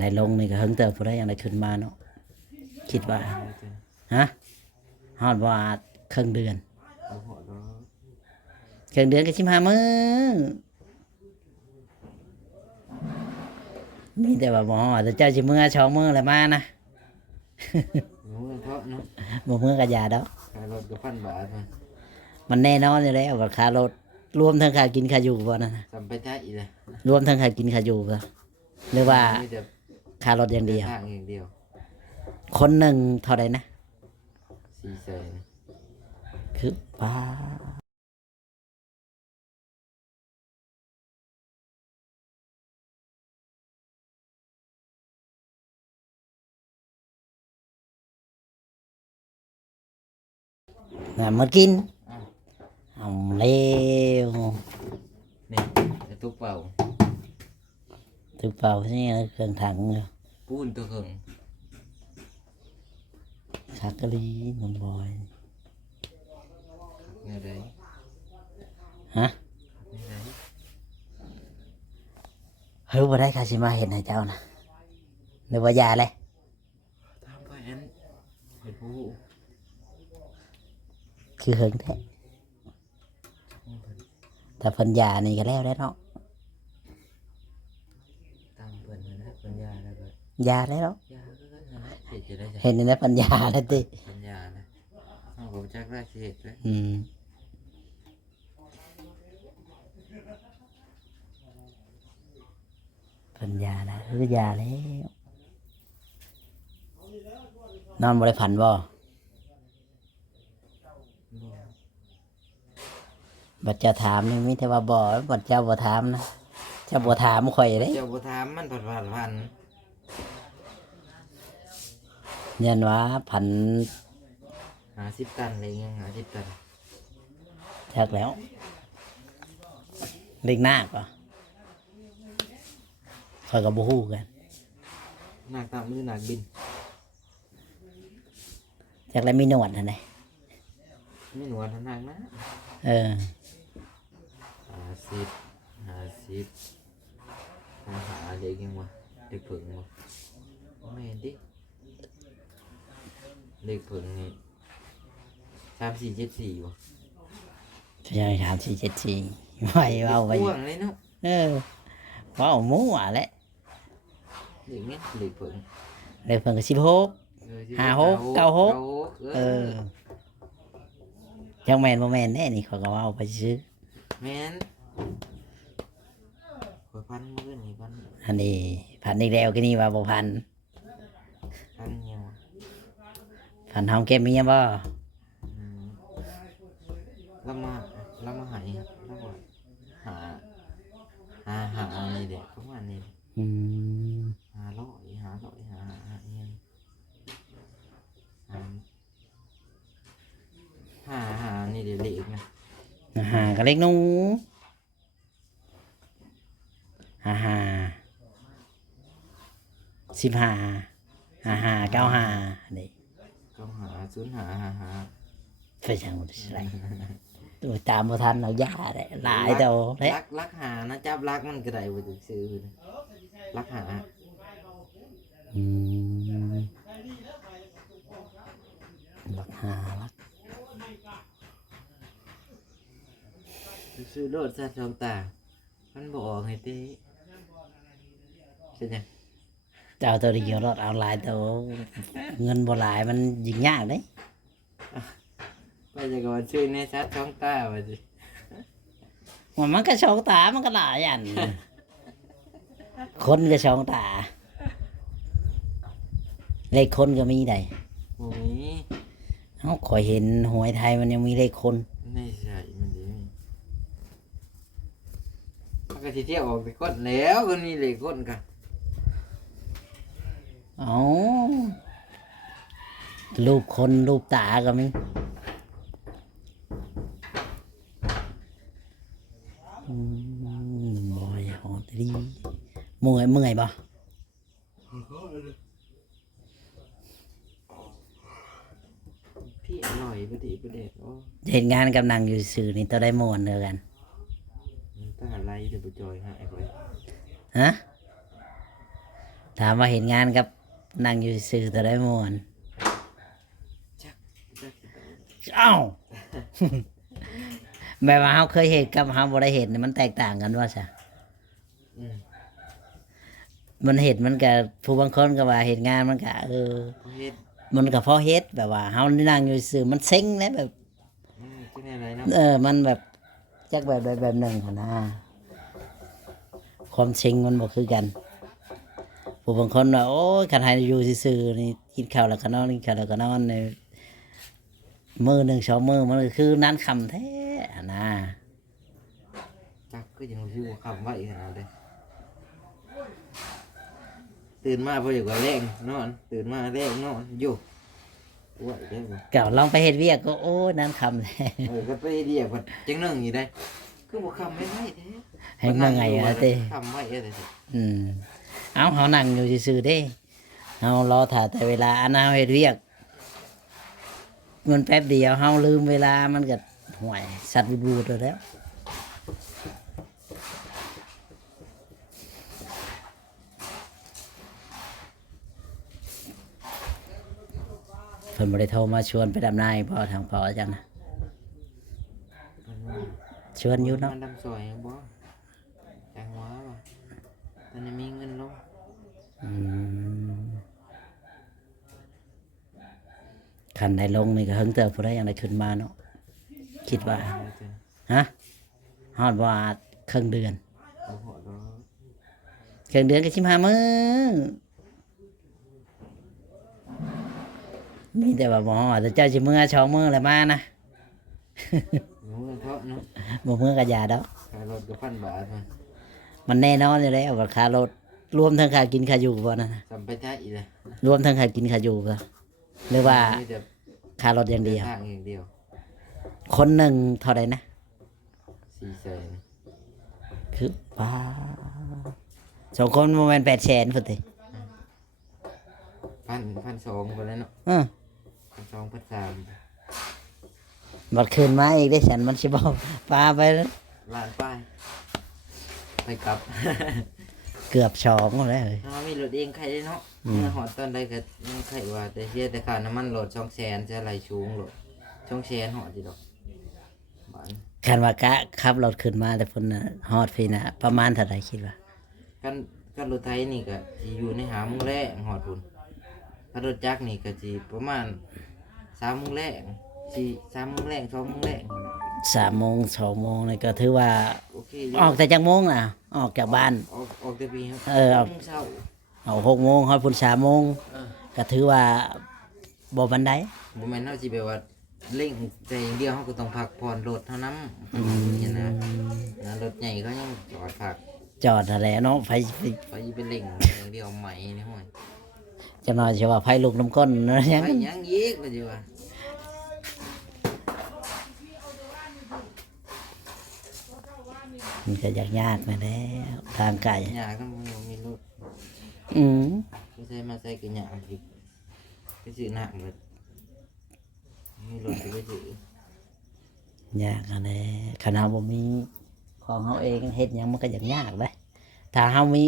ได้ลงนี่ก็เฮิงเติบผู้ใดยังได้ขึ้นมาเนาะคิดว่าฮะฮอดว่าครึ่งเดือนครึ่งเดือนก็15 มื้อมีแต่ว่าบ่ฮอดแต่เจ้าสิมื้อ2 มื้อแล้วมานะ เพราะเนาะ บ่มื้อก็อย่าดอก ค่ารถก็1,000 บาทมันแน่นอนอยู่แล้วว่าค่ารถรวมทั้งค่ากินค่าอยู่บ่นั่นน่ะ จำไปได้อีกเลย รวมทั้งค่ากินค่าอยู่บ่หรือว่า มีแต่ ค่ารถอย่างเดียว ทางอย่างเดียว คนหนึ่งเท่าใดนะ 400,000คือป้าน่ะมากินเอาเร็ว นี่ไอ้ตุ๊กเป่า ถือเปล่านี่เครื่องถังอยู่ ปูนตัวเขิง ชักกะลีนมบอย เนี่ยได้ ฮะ นี่ได้ เฮ้ยบ่ได้คาสิมาเห็นให้เจ้านะหรือว่ายาเลย ตามไปอันเห็ดผู้ คือเฮิงแท้แต่เพิ่นยานี่ก็แล้วเนาะ ตามเปิดมานะปัญญาแล้วก็ ยาแล้ว ยาก็นั่นแหละเห็ดจะได้จ้ะ เห็นในปัญญาแล้วติ ปัญญานะเอาผมจักได้สิเห็ดเลย อืมปัญญานะคือยาแล้วนอนบ่ได้ผันบ่บัดเจ้าถามนี่มีแต่ว่าบ่บัดเจ้าบ่ถามนะเจ้าบ่ถามข่อยเด้ เจ้าบัถามมันผัน ยันว่าผัน 50 ตันอะไรเงี้ย50 ตัน ชักแล้วเล็กหน้าก็ข่อยก็บ่ฮู้กัน หนักตามมือหนักบิน จักแล้วมีหนวดหั่นได ไม่หนวดหนักนะ เออ 50หาเด็กยังวะเด็กผึ่งวะไม่เห็นดิเด็กผึ่งนี่3474วะ ใช่3474ไว้เว้าไป พ่วงเลยเนาะ เออเว้ามั่วแหละ เด็กเนี้ยเด็กผึ่ง เลยเพิ่นก็16 56 96 เออจักแม่นบ่แม่นแน่นี่เขาก็เว้าไปซื่อ แม่นพันมือนี่พัน อันนี้พันอีกแล้วก็นี่ว่าบ่พัน เงี้ยวะ พันหอมแก้มเมียบ่ อืมแล้วมาหายแล้วก็หาอะไรเด็กประมาณนี้ อืม หาร้อยหาเงี้ยหานี่เดี๋ยวเล็กนะ หาก็เล็กหนูหา15 95นี่ ก็หาหา ไปจังบ่ได้ตัวตามบ่ทันเอายาได้หลายโตเด้ ลักหานะจับลักมันก็ได้บ่ถึงซื้อลักหา อืมลักหาลัก ซื้อโลดซะชมตามันบ่ออกให้ติเป็นหยัง เจ้าตัวเดียวรถเอาหลายตัวเงินบ่หลายมันยิ่งยากเด้ ไปจะก่อนชื่อในซัดช่องตาไปสิ มันก็ช่องตามันก็หลายอันคนก็ช่องตาเลขคนก็มีได้ โอ้ย เอ้าข่อยเห็นหวยไทยมันยังมีเลขคน ไม่ใช่มันดีมันก็สิเที่ยวออกไปก้นแล้วก็นี่เลยก้นกัน เอ้ารูปคนรูปตาก็มีบ่อยหอดดีเมื่อยบ่ พี่อร่อยประดิประเด็ดโอ้ เห็นงานกำลังอยู่สื่อนี่ต้องได้มวนเดียวกัน ตาไหลเดี๋ยวไปจอยหายไป ฮะ ถามว่าเห็นงานกับนั่งอยู่ซื่อๆแต่ได้ม่วน จักจักสิไป เอ้า แบบว่าเฮาเคยเห็นกับเฮาบ่ได้เห็นนี่มันแตกต่างกันว่าซะ อืม มันเห็นมันก็ผู้บางคนก็ว่าเห็นงานมันก็ประเฮ็ด มันก็พอเฮ็ดแบบว่าเฮานั่งอยู่ซื่อมันเซ็งนะแบบ จังได๋ไรเนาะ มันแบบจักแบบใดแบบหนึ่งหั้นนะความเซ็งมันบ่คือกันผู้บางคนว่าโอ้ยคันให้อยู่ซื่อๆนี่กินข้าวแล้วก็นอนกินข้าวแล้วก็นอนในมื้อหนึง2มื้อมันก็คือนั้นค่ำแท้หั้นนะ จักก็ยังรู้สึกว่าคำไว้ขนาดเด้ตื่นมาบ่อยากว่าแรงนอนตื่นมาแรงนอนอยู่ไหวได้บ่ ก็ลองไปเฮ็ดเวียกก็โอ้ยนั้นค่ำแท้ ก็ไปเรียกว่าจังนึงอยู่ได้คือบ่คำไม่ได้แท้ ให้มาไงอะเต้ คำไว้เด้สิ อืมเอาเฮานั่งอยู่ซื่อๆเด้เฮารอถ่าแต่เวลาอันเฮาเฮ็ดเวียกมันแป๊บเดียวเฮาลืมเวลามันก็ห่วยสัตว์บูดๆแล้วเพิ่นบ่ได้โทรมาชวนไปดำนาให้พ่อทางพ่อจังนะชวนอยู่เนาะ มันดำซอยยังบ่จังหวะว่ะตอนนี้มีเงินลง อืมคันได้ลงนี่ก็เฮิงเติบผู้ใดยังได้ขึ้นมาเนาะคิดว่าฮะฮอดว่าครึ่งเดือน บ่พอดอก ครึ่งเดือนก็15มื้อมีแต่ว่าบ่ฮอดแต่เจ้าสิมื้อ2มื้อแล้วมานะ หนูเงินเพราะเนาะ บ่มื้อก็อย่าดอก ค่ารถก็1,000 บาทมัน มันแน่นอนอยู่แล้วว่าค่ารถรวมทั้งค่ากินค่าอยู่บ่นั่นน่ะ จำไปได้อีกเลย รวมทั้งค่ากินค่าอยู่บ่หรือว่า มีแต่ ค่ารถอย่างเดียว ทางอย่างเดียว คนหนึ่งเท่าใดนะ 400,000 คือป้าสองคนบ่แม่น800,000พุ่นติ 1,200ไปแล้วเนาะ เออ 1,200 1,300 บัดคืนมาอีกได้ฉันมันสิบ่ปาไป ล้านป้ายไปกลับ เกือบ2แล้วเฮ้ย ถ้ามีรถเองใครได้เนาะ อืม เมื่อหอดตอนใดก็ยังใครว่าแต่เสียแต่ค่าน้ำมันรถ200,000จะไหลชูงรถ200,000หอดจิดอกบ้าน คันว่ากะขับรถขึ้นมาแต่พุ่นน่ะฮอดพี่น่ะประมาณเท่าใดคิดว่า กันรถไทยนี่ก็สิอยู่ในหาโมงแรกหอดพุ่นถ้ารถจักรนี่ก็สิประมาณ3โมงแรก3โมงแรก2โมงแรก 3 โมง 2 โมงนี่ก็ถือว่า โอเคอยู่ ออกแต่จักโมงน่ะ ออกจากบ้าน ออกแต่ปีครับ เออ 6โมงเช้า เอา6 โมงฮอดพุ่น3 โมง เออ ก็ถือว่าบ่ปานใด บ่แม่นเฮาสิแบบว่าเร่งแต่อย่างเดียวเฮาก็ต้องพักผ่อนรถเท่านั้นอย่างนะรถใหญ่เขายังจอดพัก จอดนั่นแหละเนาะไฟ ไปเป็นเร่งอย่างเดียวใหม่นี่ห้อย จะน้อยสิว่าไฟลุกน้ำก้นนะยัง ไปยังยีกว่าสิว่า มันก็ยากๆมาแล้วทางไกล หญ้าก็มันมีรถ อืม ไปใส่มาใส่กับหญ้าอีกไปซื้อน้ำเลยมีรถไปซื้อย ากอะไรขนาดบ่มีของเฮาเองเฮ็ดหยังมันก็ยากเลยถ้าเฮามี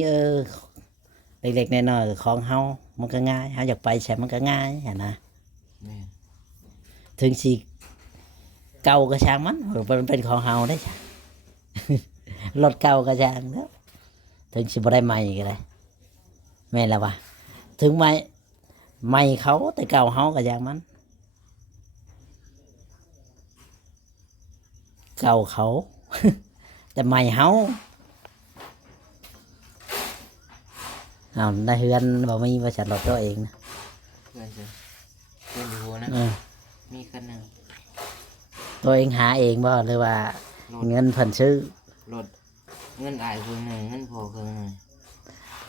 เล็กๆน้อยๆของเฮามันก็ง่ายเฮาอยากไปใช่มันก็ง่ายหันนะ แม่น ถึงสิเก่าก็ช่างมันมันเป็นของเฮาได้จ้ะ รถเก่าก็ช่างแล้วถึงสิบ่ได้ใหม่ก็ได้แม่นแล้ววะถึงใหม่เขาแต่เก่าเฮาก็ช่างมัน เก่าเขา แต่ใหม่เฮาเอาได้เฮือนบ่มีบริษัทรถตัวเองนะ เพื่อนจ้ะเพื่อนอยู่นะ เออ มีคันหนึง ตัวเองหาเองบ่หรือว่า รถ เงินเพิ่นซื้อ รถเงินอายครึ่งหนึงเงินพอครึ่งหนึง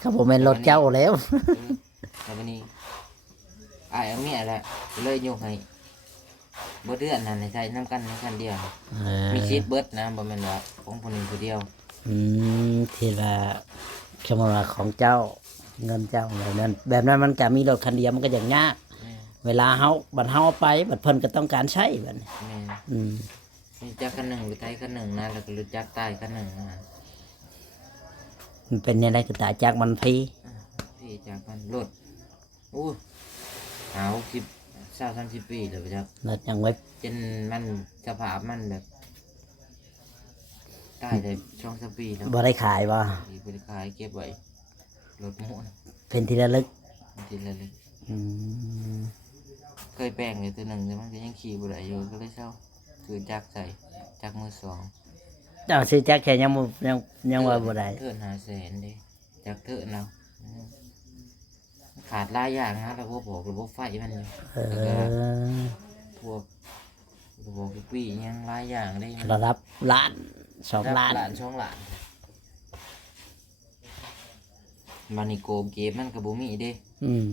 ก็บ่แม่นรถเจ้าแล้ว แต่วันนี้อายเอาเมียแหละเลยยกให้บ่เดือนนั่นให้ใช้น้ำกันในคันเดียว เออ มีชีดเบิดนะบ่แม่นว่าของผู้หนึงผู้เดียว ที่ว่าสมมุติว่าของเจ้า เงินเจ้าแบบนั้นมันก็มีรถคันเดียวมันก็อย่างยาก แม่ เวลาเฮาบัดเฮาเอาไปบัดเพิ่นก็ต้องการใช้บัดนี้ แม่ อืม มีจักรคันหนึ่งหรือไทยคันหนึ่งนะแล้วก็รู้จักใต้คันหนึ่งนะ มันเป็นยังไงก็ตายจากมันพี พี่ จากกันรถอู้หา30 ปีแล้วไปจัก รถยังไว้ จนมันสภาพมันแบบตายได้2-3 ปีแล้ว บ่ได้ขายบ่ ที่บริการเก็บไว้รถม้วน เป็นที่ระลึก ทีละเลย อืม เคยแปลงเลยตัวหนึ่งแต่มันก็ยังขี่บ่ได้อยู่ก็เลยเช่าคือจักรใส่จักรมือสอง เจ้าซื้อจักแค่ยังบ่ยังว่าบ่ได้ เทิร์น500,000เด้จักรเทิร์นเอาขาดหลายอย่างนะระบบบอกระบบไฟมันอยู่ เอ แล้วก็ อ พวกระบบปียังหลายอย่างได้ ระดับล้าน2 ล้าน ล้าน2 ล้านมันนี่โกมเกมมันกับบ่มีเด้ อืม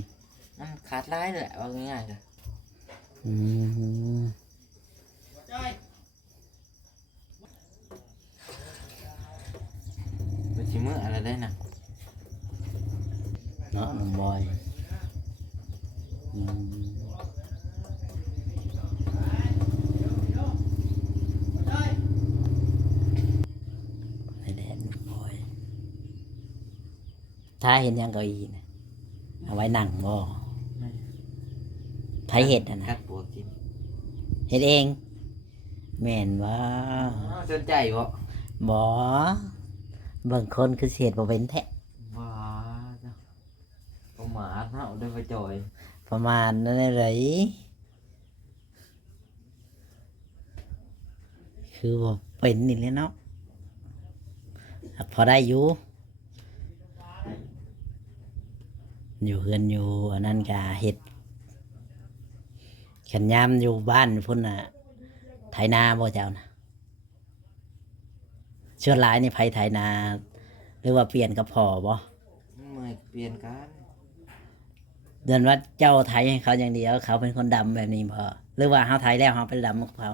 มันขาดหลายแหละว่าง่ายๆเลย อืม ไปชิมมื้ออะไรได้นะ เนาะน้องบอยอืมไอ้แดนน้องบอยถ้าเห็นยังเก้าอี้นะเอาไว้นั่งบ่ไผเห็ดอ่ะนะ กัดปวกกิน เฮ็ดเอง แม่นว่า สนใจบ่ บ่บางคนคือเสียดบ่เป็นแท้ ว้าจ้ะประมาทเฮาได้ไปจอย ประมาณนั้นเลยคือบ่เป็นนี่แหละเนาะพอได้อยู่อยู่เฮือนอยู่อันนั้นก็เฮ็ดขันยามอยู่บ้านพุ่นน่ะไถนาบ่เจ้านะเชื้อหลายนี่ไผไถนา หรือว่าเปลี่ยนกับพ่อบ่ เมื่อยเปลี่ยนกัน เดือนว่าเจ้าไถให้เขาอย่างเดียวเขาเป็นคนดำแบบนี้บ่หรือว่าเฮาไถแล้วเฮาไปดำกับเขา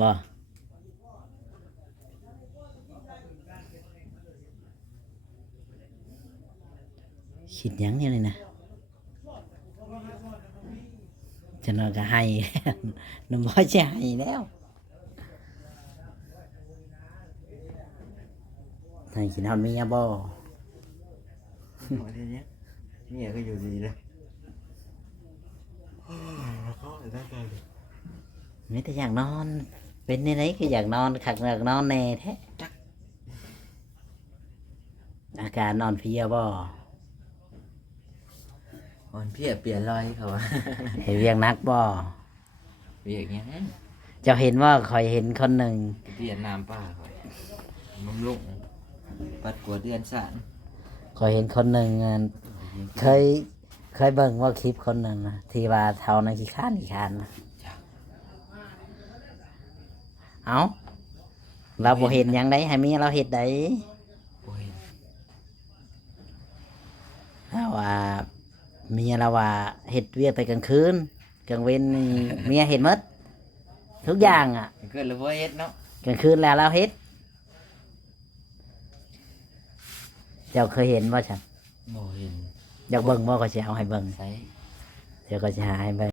บ่คิดหยังเนี่ยเลยนะจะนอนก็ให้ น้ำบ่จะให้แล้วให้กินฮอดเมียบ่ วันนี้เมียก็อยู่ดีเลยแล้วก็ได้ใจเลย มีแต่อยากนอน เป็นในไหนคืออยากนอนขักอยากนอนแน่แท้อาการนอนเพลียบ่ วันพี่เปลี่ยนรอยเขาว่า เห็นเวียงนักบ่ เวียกเงี้ย เจ้าเห็นว่าคอยเห็นคนหนึ่ง เปลี่ยนน้ำป้าเขาบำรุงปัดกวดเดือนสาร คอยเห็นคนหนึ่งอะเคยเบิ่งว่าคลิปคนหนึ่งนะที่ว่าเท่านั้นขี้ข้านนะเอาเราบ่เห็นหยังไดให้เมียเราเห็ดได โอ้ย ถ้าว่าเมียเราว่าเห็ดเวียกแต่กลางคืนกลางเว้นนี่เมียเห็ดหมดทุกอย่างอ่ะ เกิดหรือว่าเฮ็ดเนาะ กลางคืนแล้วเราเฮ็ดเจ้าเคยเห็นว่าฉัน บ่เห็น อยากเบิ่งบ่ก็สิเอาให้เบิ่ง ใส่ เดี๋ยวก็สิหาให้เบิ่ง